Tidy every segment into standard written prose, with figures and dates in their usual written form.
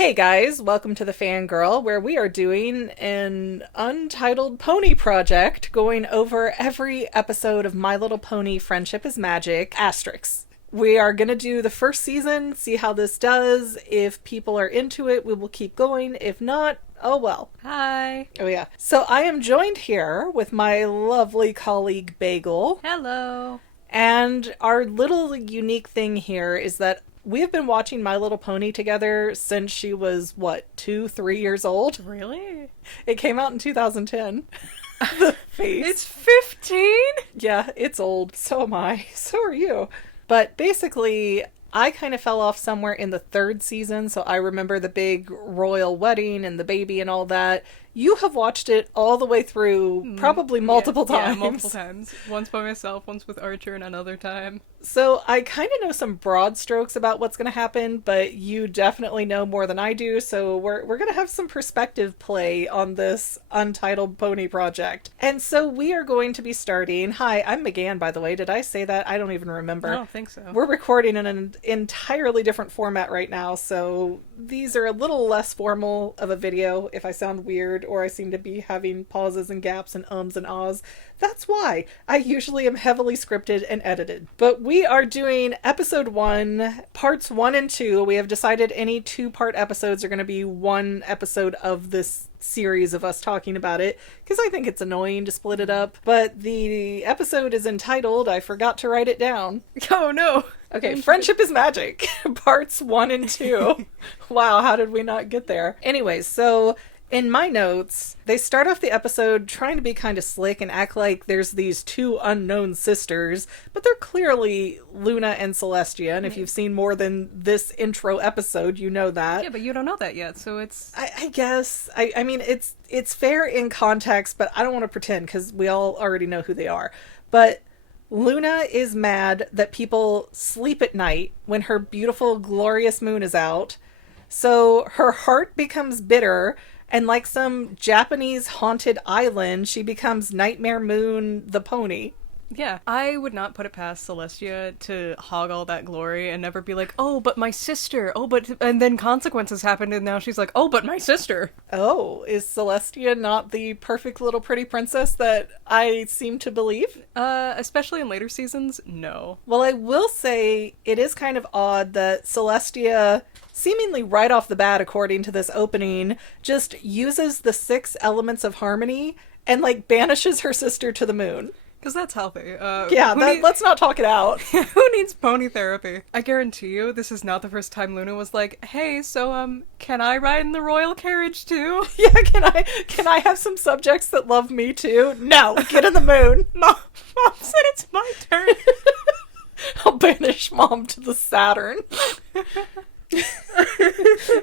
Hey guys, welcome to the Fangirl, where we are doing an untitled pony project going over every episode of My Little Pony Friendship is Magic Asterix. We are going to do the first season, see how this does. If people are into it, we will keep going. If not, oh well. Hi. Oh yeah. So I am joined here with my lovely colleague Bagel. Hello. And our little unique thing here is that we have been watching My Little Pony together since she was, 2-3 years old? Really? It came out in 2010. The face. It's 15? Yeah, it's old. So am I. So are you. But basically, I kind of fell off somewhere in the third season, so I remember the big royal wedding and the baby and all that. You have watched it all the way through, probably multiple times. Yeah, multiple times. Once by myself, once with Archer, and another time. So I kind of know some broad strokes about what's going to happen, but you definitely know more than I do, so we're going to have some perspective play on this untitled pony project. And so we are going to be starting... Hi, I'm McGann, by the way. Did I say that? I don't even remember. I don't think so. We're recording in an entirely different format right now, so these are a little less formal of a video. If I sound weird or I seem to be having pauses and gaps and ums and ahs, that's why. I usually am heavily scripted and edited. But we are doing episode 1, parts 1 and 2. We have decided any 2-part episodes are going to be one episode of this series of us talking about it, because I think it's annoying to split it up. But the episode is entitled, I forgot to write it down. Oh no! Okay, Friendship is Magic, parts 1 and 2. Wow, how did we not get there? Anyways, so in my notes, they start off the episode trying to be kind of slick and act like there's these two unknown sisters, but they're clearly Luna and Celestia, and if you've seen more than this intro episode, you know that. Yeah, but you don't know that yet, so it's... I guess. I mean, it's fair in context, but I don't want to pretend, because we all already know who they are. But Luna is mad that people sleep at night when her beautiful, glorious moon is out, so her heart becomes bitter. And like some Japanese haunted island, she becomes Nightmare Moon the pony. Yeah, I would not put it past Celestia to hog all that glory and never be like, oh, but my sister, oh, but... And then consequences happened and now she's like, oh, but my sister. Oh, is Celestia not the perfect little pretty princess that I seem to believe? Especially in later seasons, no. Well, I will say it is kind of odd that Celestia, seemingly right off the bat according to this opening, just uses the 6 elements of harmony and, banishes her sister to the moon. Because that's healthy. Let's not talk it out. Who needs pony therapy? I guarantee you, this is not the first time Luna was like, hey, so, can I ride in the royal carriage too? Yeah, can I have some subjects that love me too? No, get in the moon. Mom said it's my turn. I'll banish Mom to the Saturn.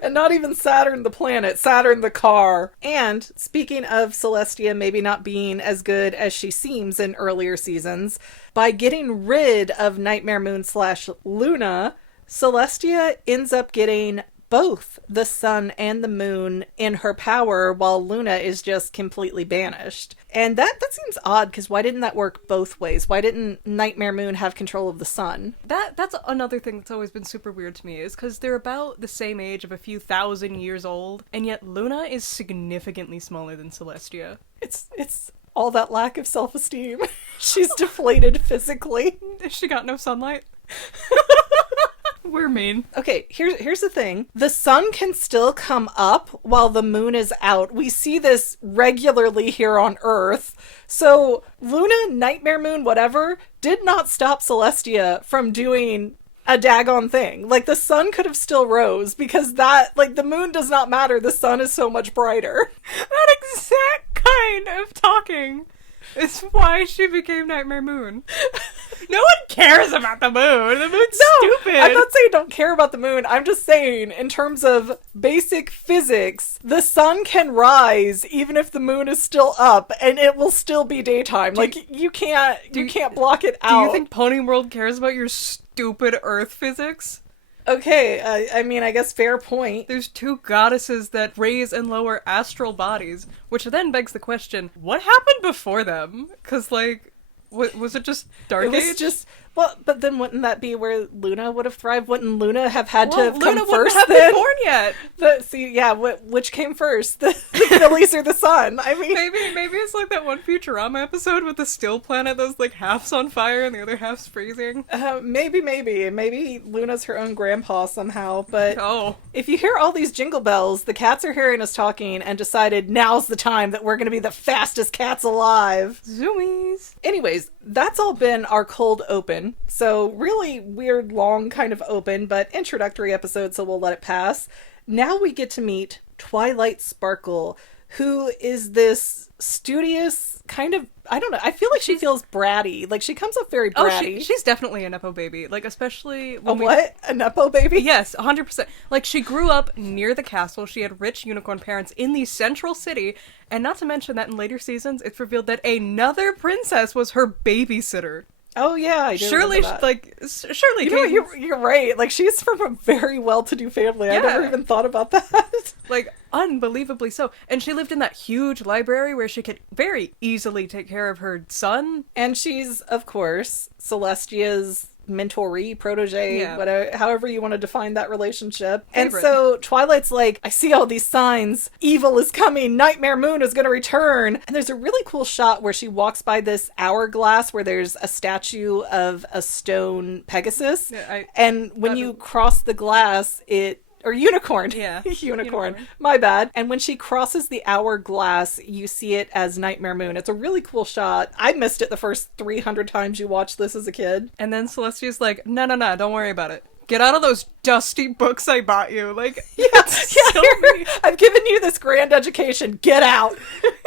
And not even Saturn the planet, Saturn the car. And speaking of Celestia maybe not being as good as she seems in earlier seasons, by getting rid of Nightmare Moon / Luna, Celestia ends up getting both the sun and the moon in her power while Luna is just completely banished. And that seems odd, because why didn't that work both ways? Why didn't Nightmare Moon have control of the sun? That's another thing that's always been super weird to me, is because they're about the same age of a few thousand years old, and yet Luna is significantly smaller than Celestia. It's all that lack of self-esteem. She's deflated physically. She got no sunlight. We're mean. Okay, here's the thing. The sun can still come up while the moon is out. We see this regularly here on Earth. So Luna, Nightmare Moon, whatever, did not stop Celestia from doing a daggone thing. The sun could have still rose, because the moon does not matter. The sun is so much brighter. That exact kind of talking is why she became Nightmare Moon. No one cares about the moon. The moon's stupid. I'm not saying don't care about the moon. I'm just saying, in terms of basic physics, the sun can rise even if the moon is still up, and it will still be daytime. You can't block it out. Do you think Pony World cares about your stupid Earth physics? Okay, I mean, I guess fair point. There's 2 goddesses that raise and lower astral bodies, which then begs the question, what happened before them? Because, was it just Dark Age? It was just, Well, but then wouldn't that be where Luna would have thrived? Wouldn't Luna have had to have Luna come wouldn't first have then? been born yet. Which came first? The Phillies or the sun? I mean... Maybe it's like that one Futurama episode with the still planet that's like half's on fire and the other half's freezing. Maybe. Maybe Luna's her own grandpa somehow, but if you hear all these jingle bells, the cats are hearing us talking and decided now's the time that we're going to be the fastest cats alive. Zoomies. Anyways, that's all been our cold open. So really weird, long kind of open, but introductory episode, so we'll let it pass. Now we get to meet Twilight Sparkle, who is this studious kind of, I don't know, I feel like she feels bratty. Like, she comes up very bratty. She's definitely a Nepo baby. Like, especially when A Nepo baby? Yes, 100%. Like, she grew up near the castle. She had rich unicorn parents in the central city. And not to mention that in later seasons, it's revealed that another princess was her babysitter. Oh yeah, I do remember that. Surely. You know what, you're right. Like, she's from a very well-to-do family. Yeah. I never even thought about that. Like, unbelievably so. And she lived in that huge library where she could very easily take care of her son. And she's, of course, Celestia's mentoree, protege, whatever, however you want to define that relationship. Favorite. And so Twilight's like, I see all these signs. Evil is coming. Nightmare Moon is going to return. And there's a really cool shot where she walks by this hourglass where there's a statue of a stone Pegasus. Yeah, and when you cross the glass, or unicorn. Yeah. unicorn. My bad. And when she crosses the hourglass, you see it as Nightmare Moon. It's a really cool shot. I missed it the first 300 times you watched this as a kid. And then Celestia's like, no, don't worry about it. Get out of those dusty books I bought you. Like, I've given you this grand education. Get out.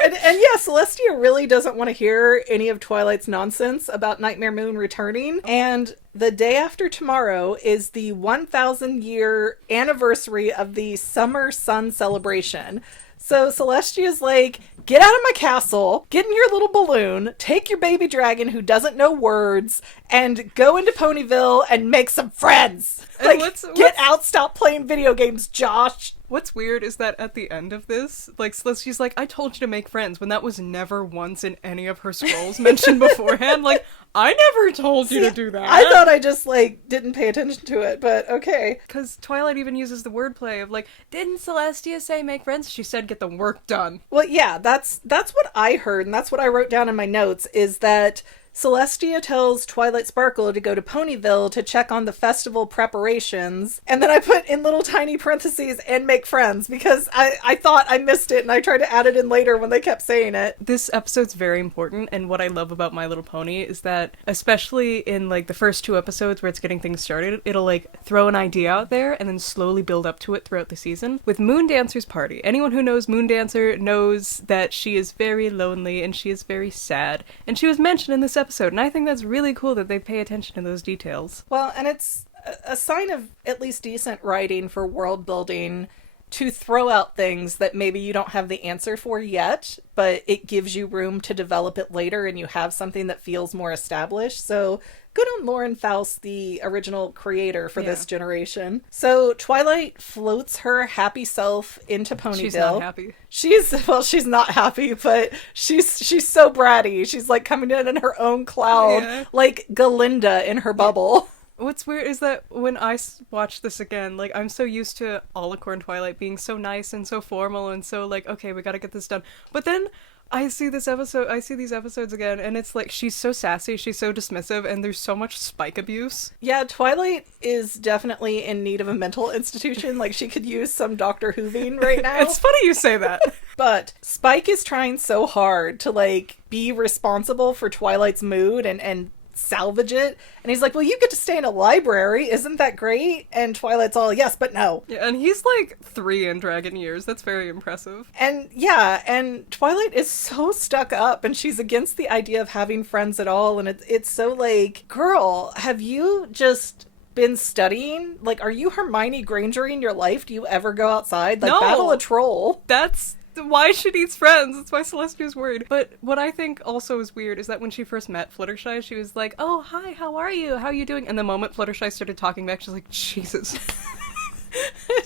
and yeah, Celestia really doesn't want to hear any of Twilight's nonsense about Nightmare Moon returning. And the day after tomorrow is the 1,000-year anniversary of the Summer Sun celebration. So Celestia's like, get out of my castle, get in your little balloon, take your baby dragon who doesn't know words, and go into Ponyville and make some friends. Like, get out, stop playing video games, Josh. What's weird is that at the end of this, like, Celestia's like, I told you to make friends, when that was never once in any of her scrolls mentioned beforehand. Like, I never told you to do that. I thought I just, like, didn't pay attention to it, but okay. Because Twilight even uses the wordplay of, like, didn't Celestia say make friends? She said get the work done. Well, yeah, that's what I heard, and that's what I wrote down in my notes, is that Celestia tells Twilight Sparkle to go to Ponyville to check on the festival preparations. And then I put in little tiny parentheses, and make friends, because I thought I missed it, and I tried to add it in later when they kept saying it. This episode's very important, and what I love about My Little Pony is that, especially in, like, the first 2 episodes where it's getting things started, it'll, like, throw an idea out there and then slowly build up to it throughout the season. With Moon Dancer's party, anyone who knows Moon Dancer knows that she is very lonely and she is very sad. And she was mentioned in this episode, and I think that's really cool that they pay attention to those details. Well, and it's a sign of at least decent writing for world building to throw out things that maybe you don't have the answer for yet, but it gives you room to develop it later and you have something that feels more established. So good on Lauren Faust, the original creator for this generation. So Twilight floats her happy self into Ponyville. She's not happy. She's not happy, but she's so bratty. She's like coming in her own cloud, like Galinda in her bubble. What's weird is that when I watch this again, like, I'm so used to Alicorn Twilight being so nice and so formal and so, like, okay, we gotta get this done. But then I see these episodes again, and it's like, she's so sassy, she's so dismissive, and there's so much Spike abuse. Yeah, Twilight is definitely in need of a mental institution. Like, she could use some Dr. Whoving right now. It's funny you say that. But Spike is trying so hard to, like, be responsible for Twilight's mood and salvage it, and he's like, well, you get to stay in a library, isn't that great? And Twilight's all, yes, but no. Yeah, and he's like 3 in dragon years. That's very impressive. And yeah, and Twilight is so stuck up, and she's against the idea of having friends at all, and it's so like, girl, have you just been studying? Like, are you Hermione Grangering your life? Do you ever go outside? Like, no. Battle a troll. That's why she needs friends. That's why Celestia's worried. But what I think also is weird is that when she first met Fluttershy, she was like, oh, hi, how are you? How are you doing? And the moment Fluttershy started talking back, she's like, Jesus.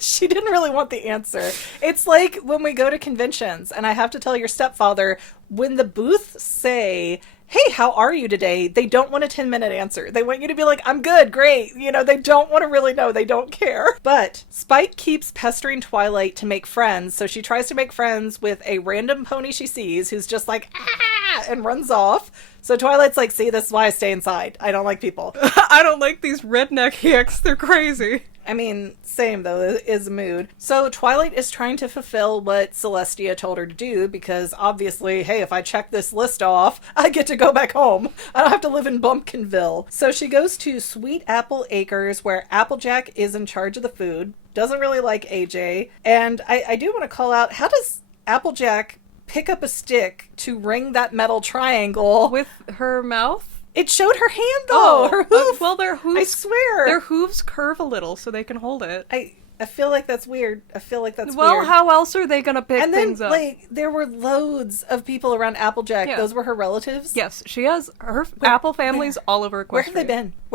She didn't really want the answer. It's like when we go to conventions and I have to tell your stepfather, when the booths say hey, how are you today? They don't want a 10-minute answer. They want you to be like, I'm good, great. You know, they don't want to really know. They don't care. But Spike keeps pestering Twilight to make friends. So she tries to make friends with a random pony she sees who's just like, ah, and runs off. So Twilight's like, see, this is why I stay inside. I don't like people. I don't like these redneck hicks. They're crazy. I mean, same though, is a mood. So Twilight is trying to fulfill what Celestia told her to do because obviously, hey, if I check this list off, I get to go back home. I don't have to live in Bumpkinville. So she goes to Sweet Apple Acres where Applejack is in charge of the food. Doesn't really like AJ. And I do want to call out, how does Applejack pick up a stick to ring that metal triangle? With her mouth? It showed her hand, though. Her hoof. Well, their hooves. I swear. Their hooves curve a little so they can hold it. I feel like that's weird. Weird. Well, how else are they going to pick things up? And then, like, there were loads of people around Applejack. Yeah. Those were her relatives? Yes. She has her apple families all over Equestria. Where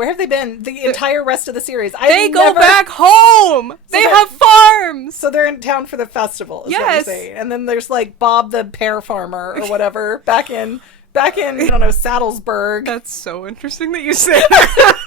have they been? The entire rest of the series? They go back home! They have farms! So they're in town for the festival, is what you're saying. And then there's, like, Bob the pear farmer or whatever back in, I don't know, Sattlesburg. That's so interesting that you say that.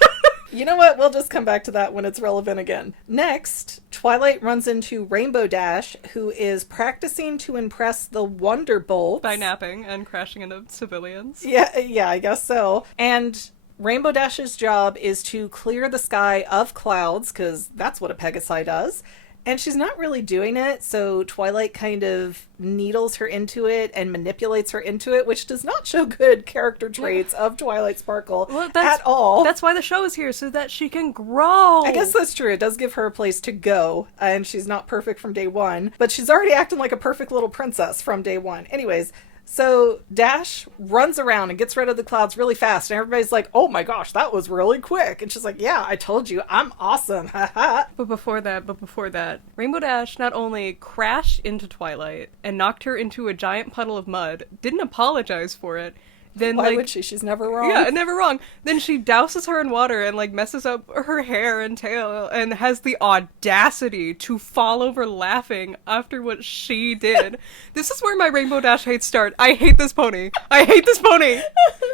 You know what? We'll just come back to that when it's relevant again. Next, Twilight runs into Rainbow Dash, who is practicing to impress the Wonderbolts. By napping and crashing into civilians. Yeah, I guess so. And Rainbow Dash's job is to clear the sky of clouds, because that's what a Pegasi does. And she's not really doing it, so Twilight kind of needles her into it and manipulates her into it, which does not show good character traits of Twilight Sparkle at all. That's why the show is here, so that she can grow. I guess that's true. It does give her a place to go, and she's not perfect from day one, but she's already acting like a perfect little princess from day one. Anyways, so Dash runs around and gets rid of the clouds really fast, and everybody's like, oh my gosh, that was really quick. And she's like, yeah, I told you, I'm awesome. But before that, Rainbow Dash not only crashed into Twilight and knocked her into a giant puddle of mud, didn't apologize for it, then why would she? She's never wrong. Yeah, never wrong. Then she douses her in water and like messes up her hair and tail and has the audacity to fall over laughing after what she did. This is where my Rainbow Dash hates start. I hate this pony.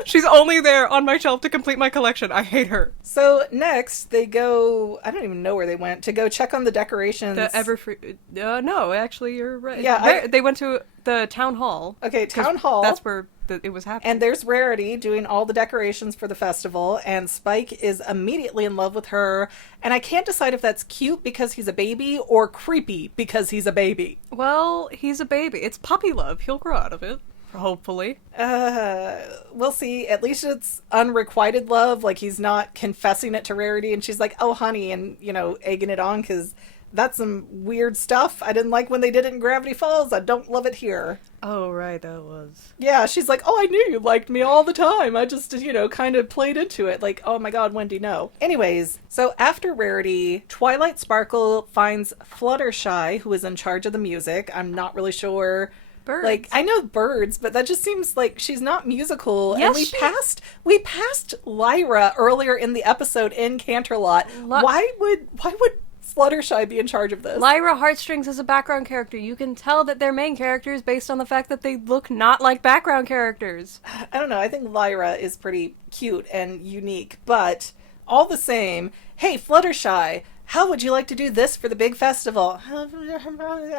She's only there on my shelf to complete my collection. I hate her. So next they go, I don't even know where they went, to go check on the decorations. The Everfree, no, actually you're right. Yeah, they went to the town hall. Okay, town hall. That's where it was happening. And there's Rarity doing all the decorations for the festival, and Spike is immediately in love with her, and I can't decide if that's cute because he's a baby or creepy because he's a baby. Well, he's a baby. It's puppy love. He'll grow out of it. Hopefully. We'll see. At least it's unrequited love. Like, he's not confessing it to Rarity, and she's like, oh, honey, and, you know, egging it on, because that's some weird stuff. I didn't like when they did it in Gravity Falls. I don't love it here. Oh, right, that was. Yeah, she's like, oh, I knew you liked me all the time. I just, kind of played into it. Like, oh my god, Wendy, no. Anyways, so after Rarity, Twilight Sparkle finds Fluttershy, who is in charge of the music. I'm not really sure. Birds. Like, I know birds, but that just seems like she's not musical. Yes, and we passed Lyra earlier in the episode in Canterlot. Why would Fluttershy be in charge of this? Lyra Heartstrings is a background character. You can tell that they're main characters based on the fact that they look not like background characters. I don't know. I think Lyra is pretty cute and unique, but all the same, hey, Fluttershy, how would you like to do this for the big festival?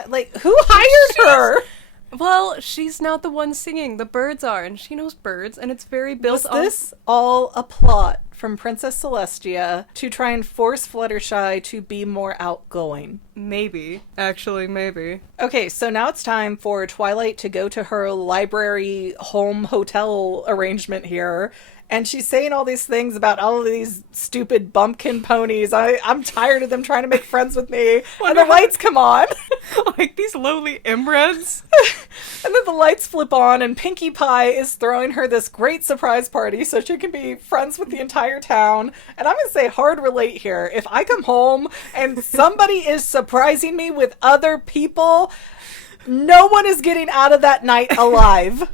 Like, who hired her? Well, she's not the one singing. The birds are, and she knows birds, and it's very built on... Was this all a plot from Princess Celestia to try and force Fluttershy to be more outgoing? Maybe. Actually, maybe. Okay, so now it's time for Twilight to go to her library home hotel arrangement here. And she's saying all these things about all of these stupid bumpkin ponies. I'm tired of them trying to make friends with me. And the lights come on. Like these lowly inbreds. And then the lights flip on and Pinkie Pie is throwing her this great surprise party so she can be friends with the entire town. And I'm going to say hard relate here. If I come home and somebody is surprising me with other people, no one is getting out of that night alive.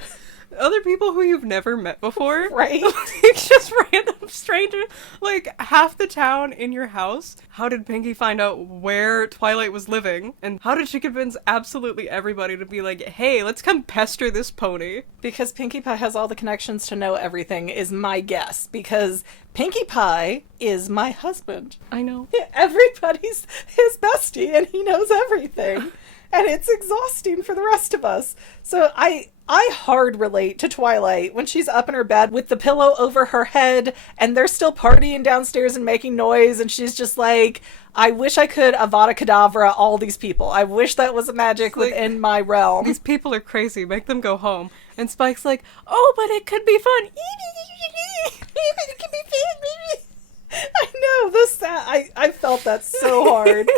other people who you've never met before. Right? Like, just random stranger. Like, half the town in your house. How did Pinkie find out where Twilight was living? And how did she convince absolutely everybody to be like, hey, let's come pester this pony? Because Pinkie Pie has all the connections to know everything is my guess. Because Pinkie Pie is my husband. I know. Everybody's his bestie and he knows everything. And it's exhausting for the rest of us. So I hard relate to Twilight when she's up in her bed with the pillow over her head and they're still partying downstairs and making noise and she's just like, I wish I could Avada Kedavra all these people. I wish that was a magic like, within my realm. These people are crazy. Make them go home. And Spike's like, oh, but it could be fun. It can be fun, I know, I felt that so hard.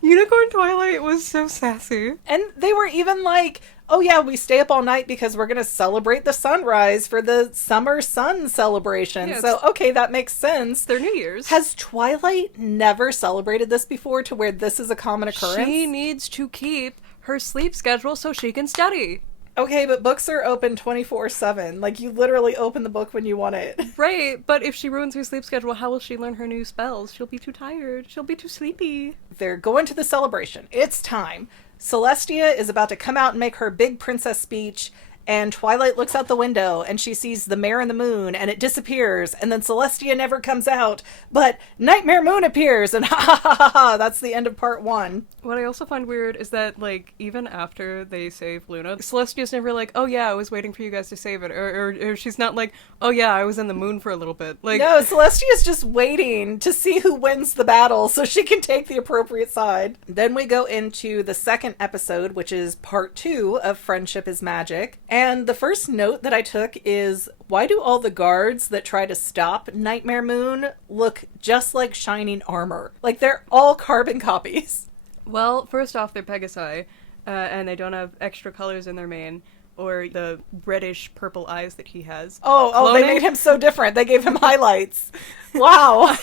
Unicorn Twilight was so sassy. And they were even like, oh yeah, we stay up all night because we're going to celebrate the sunrise for the summer sun celebration. Yeah, so, okay, that makes sense. Their New Year's. Has Twilight never celebrated this before to where this is a common occurrence? She needs to keep her sleep schedule so she can study. Okay, but books are open 24/7. Like, you literally open the book when you want it. Right, but if she ruins her sleep schedule, how will she learn her new spells? She'll be too tired. She'll be too sleepy. They're going to the celebration. It's time. Celestia is about to come out and make her big princess speech, and Twilight looks out the window and she sees the mare and the moon and it disappears, and then Celestia never comes out, but Nightmare Moon appears, and ha ha ha ha ha, that's the end of part 1. What I also find weird is that, like, even after they save Luna, Celestia's never like, oh yeah, I was waiting for you guys to save it, or she's not like, oh yeah, I was in the moon for a little bit. Like, no, Celestia's just waiting to see who wins the battle so she can take the appropriate side. Then we go into the second episode, which is part 2 of Friendship is Magic. And the first note that I took is, why do all the guards that try to stop Nightmare Moon look just like shining armor? Like, they're all carbon copies. well, first off, they're Pegasi, and they don't have extra colors in their mane, or the reddish purple eyes that he has. Oh, they made him so different. They gave him highlights. Wow.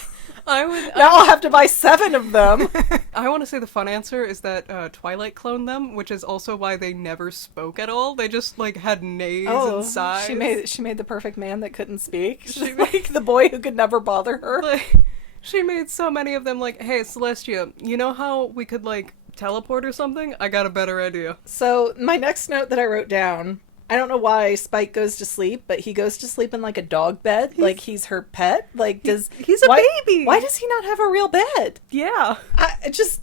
Now I'll have to buy 7 of them. I want to say the fun answer is that Twilight cloned them, which is also why they never spoke at all. They just, like, had nays and sighs. She made the perfect man that couldn't speak. She's like the boy who could never bother her. Like, she made so many of them like, hey, Celestia, you know how we could, like, teleport or something? I got a better idea. So, my next note that I wrote down, I don't know why Spike goes to sleep, but he goes to sleep in like a dog bed, like he's her pet. Like, he's a baby. Why does he not have a real bed? Yeah.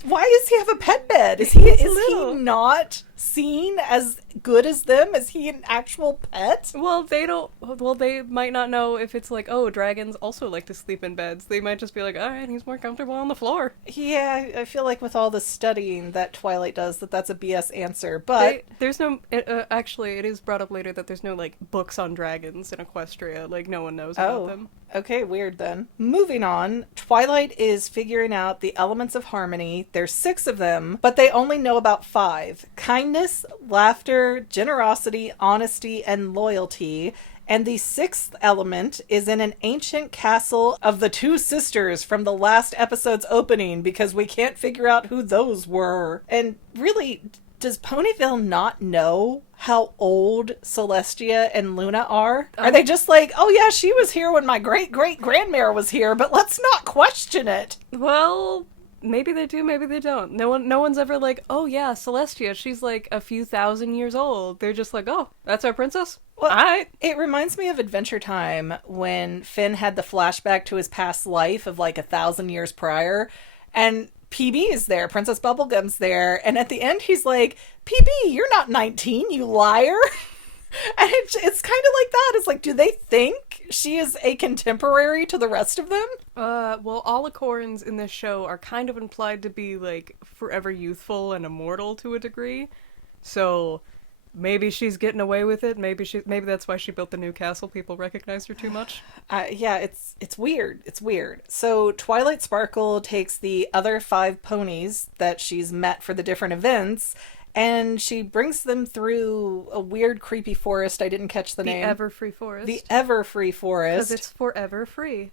Why does he have a pet bed? Is he not seen as good as them? Is he an actual pet? Well, they might not know if it's like, oh, dragons also like to sleep in beds. They might just be like, all right, he's more comfortable on the floor. Yeah, I feel like with all the studying that Twilight does, that's a BS answer, but... There's no... actually, it is brought up later that there's no, like, books on dragons in Equestria. Like, no one knows about them. Okay, weird then. Moving on, Twilight is figuring out the elements of harmony. There's 6 of them, but they only know about 5. Kindness, laughter, generosity, honesty, and loyalty. And the 6th element is in an ancient castle of the 2 sisters from the last episode's opening, because we can't figure out who those were. And really, does Ponyville not know how old Celestia and Luna are? Are they just like, oh yeah, she was here when my great-great-grandmare was here, but let's not question it? Well, maybe they do, maybe they don't. No one's ever like, oh yeah, Celestia, she's like a few thousand years old. They're just like, oh, that's our princess? Well, alright. It reminds me of Adventure Time when Finn had the flashback to his past life of like 1,000 years prior, and PB is there, Princess Bubblegum's there, and at the end he's like, PB, you're not 19, you liar. And it's kind of like that. It's like, do they think she is a contemporary to the rest of them? Well, Alicorns in this show are kind of implied to be, like, forever youthful and immortal to a degree. So maybe she's getting away with it. Maybe that's why she built the new castle. People recognized her too much. Yeah, it's weird. It's weird. So Twilight Sparkle takes the other 5 ponies that she's met for the different events, and she brings them through a weird, creepy forest. I didn't catch the name. The Everfree Forest. The Everfree Forest. Because it's forever free.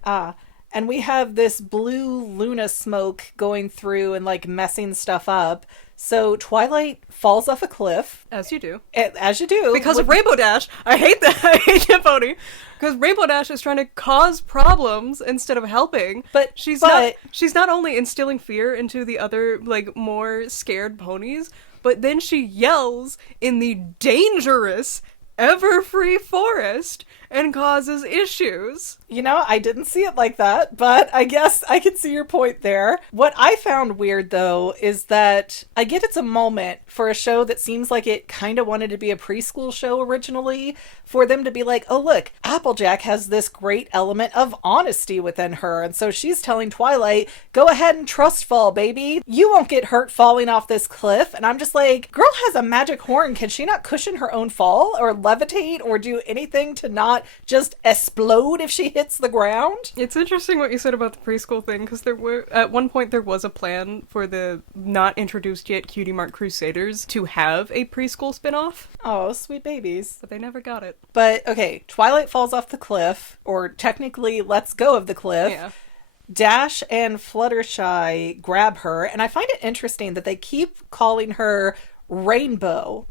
and we have this blue Luna smoke going through and like messing stuff up. So Twilight falls off a cliff. As you do. As you do. Because of Rainbow Dash. I hate that. I hate that pony. Because Rainbow Dash is trying to cause problems instead of helping. But she's not only instilling fear into the other, like, more scared ponies, but then she yells in the dangerous Everfree Forest and causes issues. You know, I didn't see it like that, but I guess I can see your point there. What I found weird, though, is that I get it's a moment for a show that seems like it kind of wanted to be a preschool show originally, for them to be like, oh, look, Applejack has this great element of honesty within her, and so she's telling Twilight, go ahead and trust fall, baby. You won't get hurt falling off this cliff. And I'm just like, girl has a magic horn. Can she not cushion her own fall or levitate or do anything to not just explode if she hits the ground? It's interesting what you said about the preschool thing, because at one point there was a plan for the not introduced yet Cutie Mark Crusaders to have a preschool spin-off. Oh, sweet babies. But they never got it. But, okay, Twilight falls off the cliff, or technically lets go of the cliff. Yeah. Dash and Fluttershy grab her, and I find it interesting that they keep calling her Rainbow.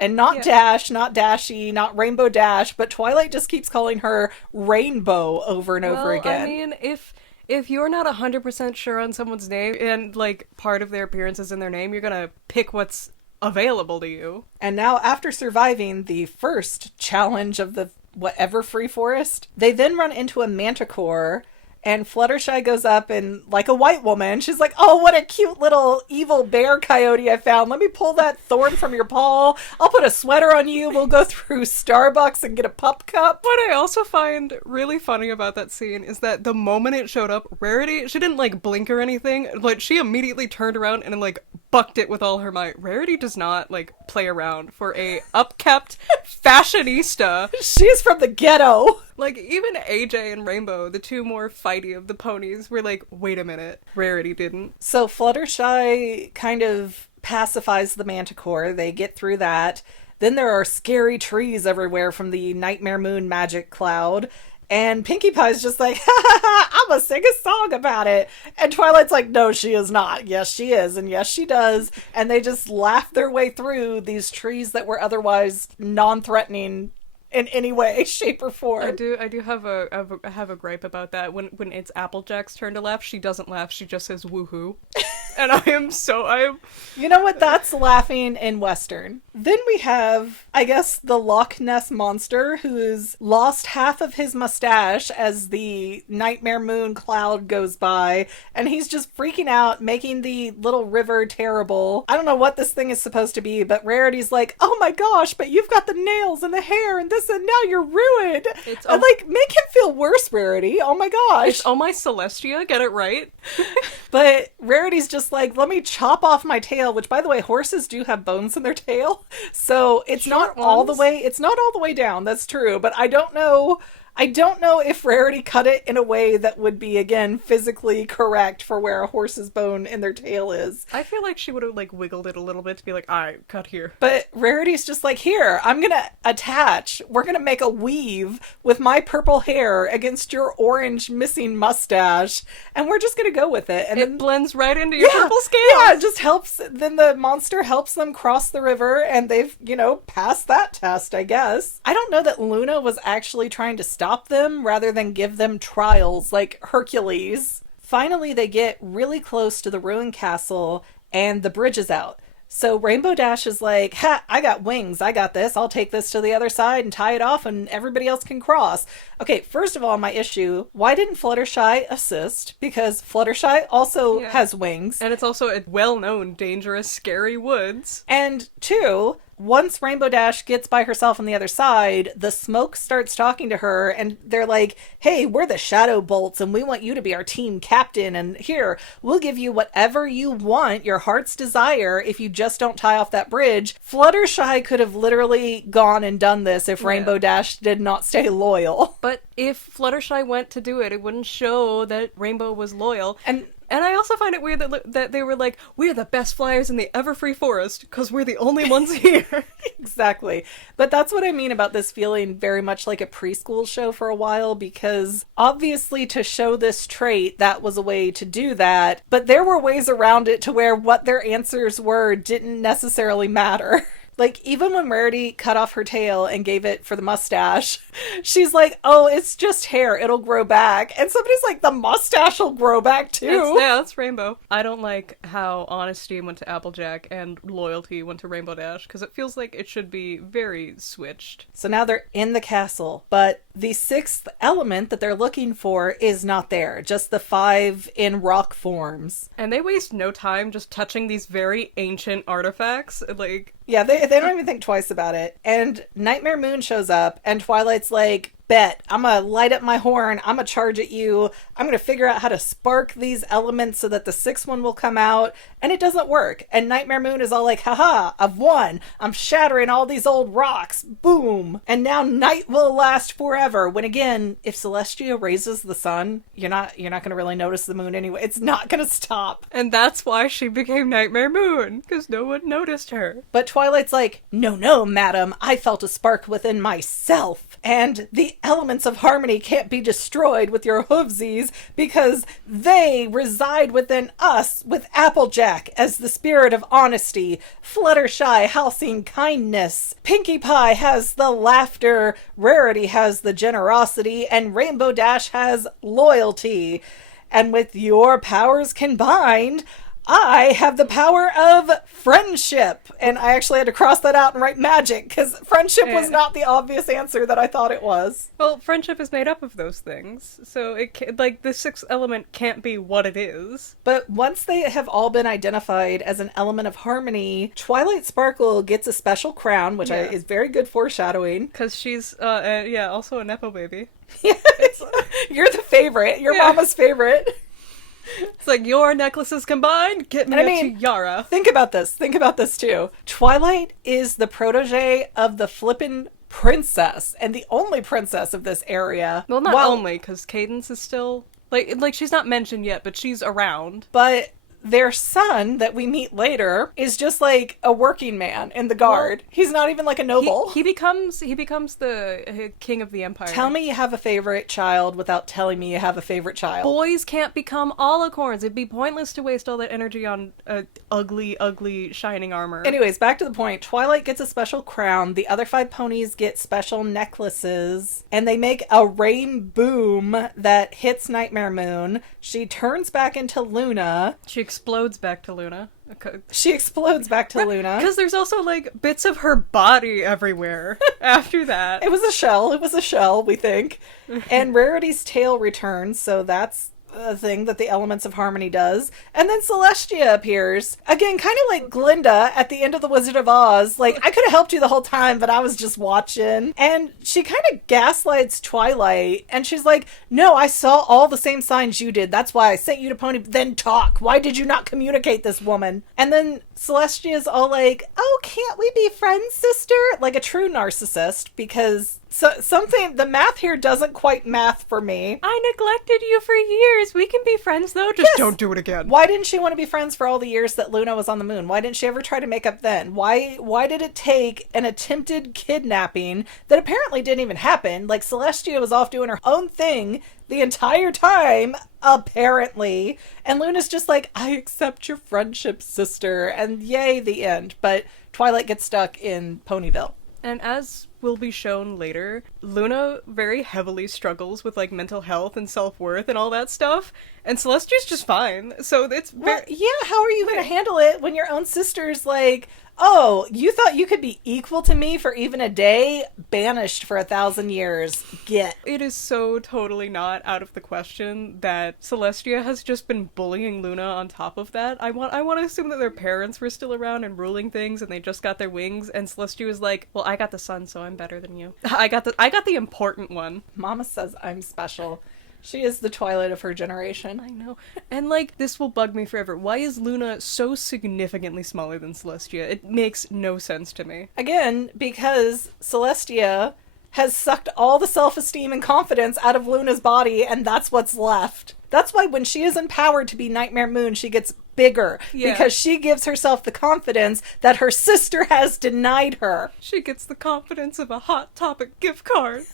And not Dash, not Dashy, not Rainbow Dash, but Twilight just keeps calling her Rainbow over and over again. I mean, if you're not 100% sure on someone's name, and, like, part of their appearance is in their name, you're gonna pick what's available to you. And now, after surviving the first challenge of the Everfree Forest, they then run into a manticore, and Fluttershy goes up and, like a white woman, she's like, oh, what a cute little evil bear coyote I found. Let me pull that thorn from your paw. I'll put a sweater on you. We'll go through Starbucks and get a pup cup. What I also find really funny about that scene is that the moment it showed up, Rarity, she didn't, like, blink or anything. Like, she immediately turned around and, like, bucked it with all her might. Rarity does not, like, play around for a upkept fashionista. She's from the ghetto. Like, even AJ and Rainbow, the two more fighty of the ponies, were like, wait a minute, Rarity didn't. So Fluttershy kind of pacifies the manticore. They get through that. Then there are scary trees everywhere from the Nightmare Moon magic cloud. And Pinkie Pie's just like, ha ha ha, I'm gonna sing a song about it. And Twilight's like, no, she is not. Yes, she is. And yes, she does. And they just laugh their way through these trees that were otherwise non-threatening in any way, shape, or form. I do have a gripe about that. When it's Applejack's turn to laugh, she doesn't laugh, she just says woohoo. And I am You know what? That's laughing in Western. Then we have, I guess, the Loch Ness Monster, who's lost half of his mustache as the Nightmare Moon cloud goes by, and he's just freaking out, making the little river terrible. I don't know what this thing is supposed to be, but Rarity's like, oh my gosh, but you've got the nails and the hair and this, and now you're ruined. And like, make him feel worse, Rarity. Oh my gosh. It's Oh My Celestia, get it right? But Rarity's just like, let me chop off my tail, which, by the way, horses do have bones in their tail. So it's not all the way down. That's true. But I don't know if Rarity cut it in a way that would be, again, physically correct for where a horse's bone in their tail is. I feel like she would have, like, wiggled it a little bit to be like, alright, cut here. But Rarity's just like, here, I'm gonna attach. We're gonna make a weave with my purple hair against your orange missing mustache, and we're just gonna go with it. And it blends right into your purple scales. Yeah, it just helps. Then the monster helps them cross the river, and they've, passed that test, I guess. I don't know that Luna was actually trying to stop them rather than give them trials like Hercules. Finally, they get really close to the ruined castle and the bridge is out. So Rainbow Dash is like, ha, I got wings. I got this. I'll take this to the other side and tie it off and everybody else can cross. Okay, first of all, my issue, why didn't Fluttershy assist? Because Fluttershy also has wings. And it's also a well-known, dangerous, scary woods. And two, once Rainbow Dash gets by herself on the other side, the smoke starts talking to her, and they're like, hey, we're the Shadow Bolts, and we want you to be our team captain, and here, we'll give you whatever you want, your heart's desire, if you just don't tie off that bridge. Fluttershy could have literally gone and done this if Rainbow Dash did not stay loyal. But if Fluttershy went to do it, it wouldn't show that Rainbow was loyal. And And I also find it weird that they were like, we're the best flyers in the Everfree Forest because we're the only ones here. Exactly. But that's what I mean about this feeling very much like a preschool show for a while, because obviously to show this trait, that was a way to do that. But there were ways around it to where what their answers were didn't necessarily matter. Like, even when Rarity cut off her tail and gave it for the mustache, she's like, oh, it's just hair. It'll grow back. And somebody's like, the mustache will grow back too. That's Rainbow. I don't like how honesty went to Applejack and loyalty went to Rainbow Dash, because it feels like it should be very switched. So now they're in the castle, but the sixth element that they're looking for is not there. Just the 5 in rock forms. And they waste no time just touching these very ancient artifacts. Like... Yeah, they don't even think twice about it. And Nightmare Moon shows up, and Twilight's like, bet, I'm gonna light up my horn, I'm gonna charge at you, I'm gonna figure out how to spark these elements so that the sixth one will come out, and it doesn't work. And Nightmare Moon is all like, haha, I've won, I'm shattering all these old rocks, boom, and now night will last forever. When again, if Celestia raises the sun, you're not gonna really notice the moon anyway. It's not gonna stop. And that's why she became Nightmare Moon, because no one noticed her. But Twilight's like, no, madam, I felt a spark within myself, and the elements of harmony can't be destroyed with your hoofsies because they reside within us, with Applejack as the spirit of honesty, Fluttershy housing kindness, Pinkie Pie has the laughter, Rarity has the generosity, and Rainbow Dash has loyalty. And with your powers combined, I have the power of friendship. And I actually had to cross that out and write magic, because friendship was not the obvious answer that I thought it was. Well, friendship is made up of those things. So, the sixth element can't be what it is. But once they have all been identified as an element of harmony, Twilight Sparkle gets a special crown, which is very good foreshadowing. Because she's, also a Nepo baby. You're the favorite. You're Mama's favorite. It's like, your necklaces combined, get me a tiara. Think about this too. Twilight is the protege of the flippin' princess, and the only princess of this area. Well, not only, because Cadence is still... Like, she's not mentioned yet, but she's around. But their son that we meet later is just like a working man in the guard. Well, he's not even like a noble. He becomes the king of the empire. Tell me you have a favorite child without telling me you have a favorite child. Boys can't become alicorns. It'd be pointless to waste all that energy on ugly shining armor. Anyways, back to the point. Twilight gets a special crown. The other 5 ponies get special necklaces. And they make a rain boom that hits Nightmare Moon. She turns back into Luna. She explodes back to Luna. Luna. Because there's also, like, bits of her body everywhere after that. It was a shell, we think. And Rarity's tail returns, so that's a thing that the Elements of Harmony does. And then Celestia appears. Again, kind of like Glinda at the end of The Wizard of Oz. Like, I could have helped you the whole time, but I was just watching. And she kind of gaslights Twilight. And she's like, no, I saw all the same signs you did. That's why I sent you to Pony. Then talk. Why did you not communicate this, woman? And then Celestia's all like, oh, can't we be friends, sister? Like a true narcissist, because the math here doesn't quite math for me. I neglected you for years. We can be friends, though. Just don't do it again. Why didn't she want to be friends for all the years that Luna was on the moon? Why didn't she ever try to make up then? Why did it take an attempted kidnapping that apparently didn't even happen? Like, Celestia was off doing her own thing the entire time, apparently. And Luna's just like, I accept your friendship, sister. And yay, the end. But Twilight gets stuck in Ponyville. And as will be shown later, Luna very heavily struggles with, like, mental health and self-worth and all that stuff, and Celestia's just fine. So it's very... how are you going to handle it when your own sister's like, oh, you thought you could be equal to me for even a day? Banished for 1,000 years. Get. It is so totally not out of the question that Celestia has just been bullying Luna on top of that. I want to assume that their parents were still around and ruling things, and they just got their wings, and Celestia was like, well, I got the sun, so I'm better than you. I got the important one. Mama says I'm special. She is the Twilight of her generation. I know. And, like, this will bug me forever. Why is Luna so significantly smaller than Celestia? It makes no sense to me. Again, because Celestia has sucked all the self-esteem and confidence out of Luna's body, and that's what's left. That's why when she is empowered to be Nightmare Moon, she gets bigger. Yeah. Because she gives herself the confidence that her sister has denied her. She gets the confidence of a Hot Topic gift card.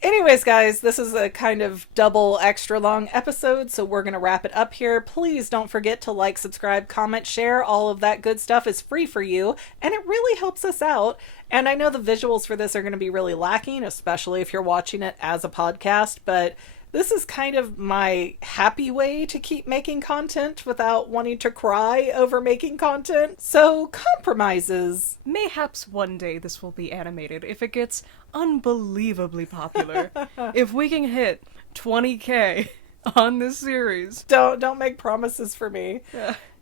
Anyways, guys, this is a kind of double extra long episode, so we're going to wrap it up here. Please don't forget to like, subscribe, comment, share. All of that good stuff is free for you, and it really helps us out. And I know the visuals for this are going to be really lacking, especially if you're watching it as a podcast, but this is kind of my happy way to keep making content without wanting to cry over making content. So, compromises. Mayhaps one day this will be animated if it gets unbelievably popular. If we can hit 20K on this series. Don't make promises for me.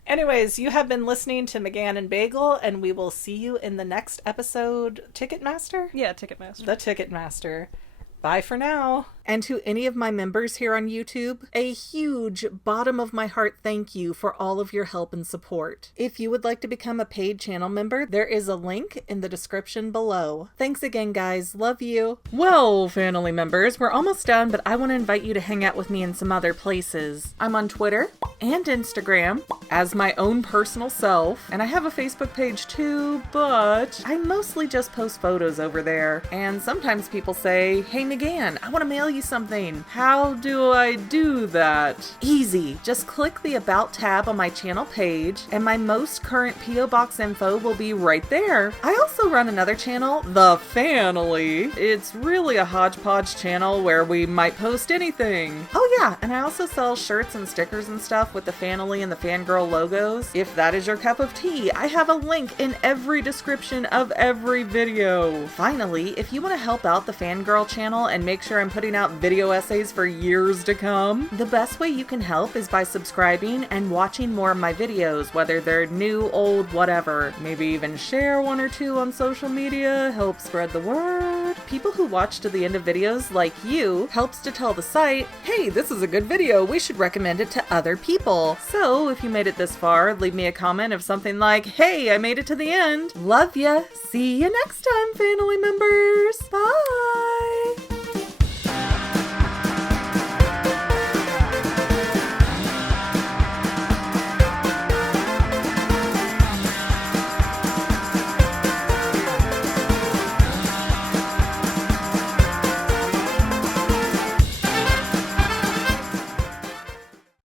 Anyways, you have been listening to McGann and Bagel, and we will see you in the next episode. Ticketmaster? Yeah, Ticketmaster. The Ticketmaster. Bye for now. And to any of my members here on YouTube, a huge bottom of my heart thank you for all of your help and support. If you would like to become a paid channel member, there is a link in the description below. Thanks again, guys. Love you. Well, family members, we're almost done, but I want to invite you to hang out with me in some other places. I'm on Twitter and Instagram as my own personal self, and I have a Facebook page too, but I mostly just post photos over there. And sometimes people say, "Hey McGann, I want to mail you something." How do I do that? Easy. Just click the About tab on my channel page, and my most current P.O. Box info will be right there. I also run another channel, The Family. It's really a hodgepodge channel where we might post anything. Oh yeah, and I also sell shirts and stickers and stuff with the Family and the Fangirl logos. If that is your cup of tea, I have a link in every description of every video. Finally, if you want to help out the Fangirl channel and make sure I'm putting out video essays for years to come, the best way you can help is by subscribing and watching more of my videos, whether they're new, old, whatever. Maybe even share one or two on social media, help spread the word. People who watch to the end of videos, like you, helps to tell the site, hey, this is a good video, we should recommend it to other people. So if you made it this far, leave me a comment of something like, hey, I made it to the end. Love ya. See you next time, family members. Bye.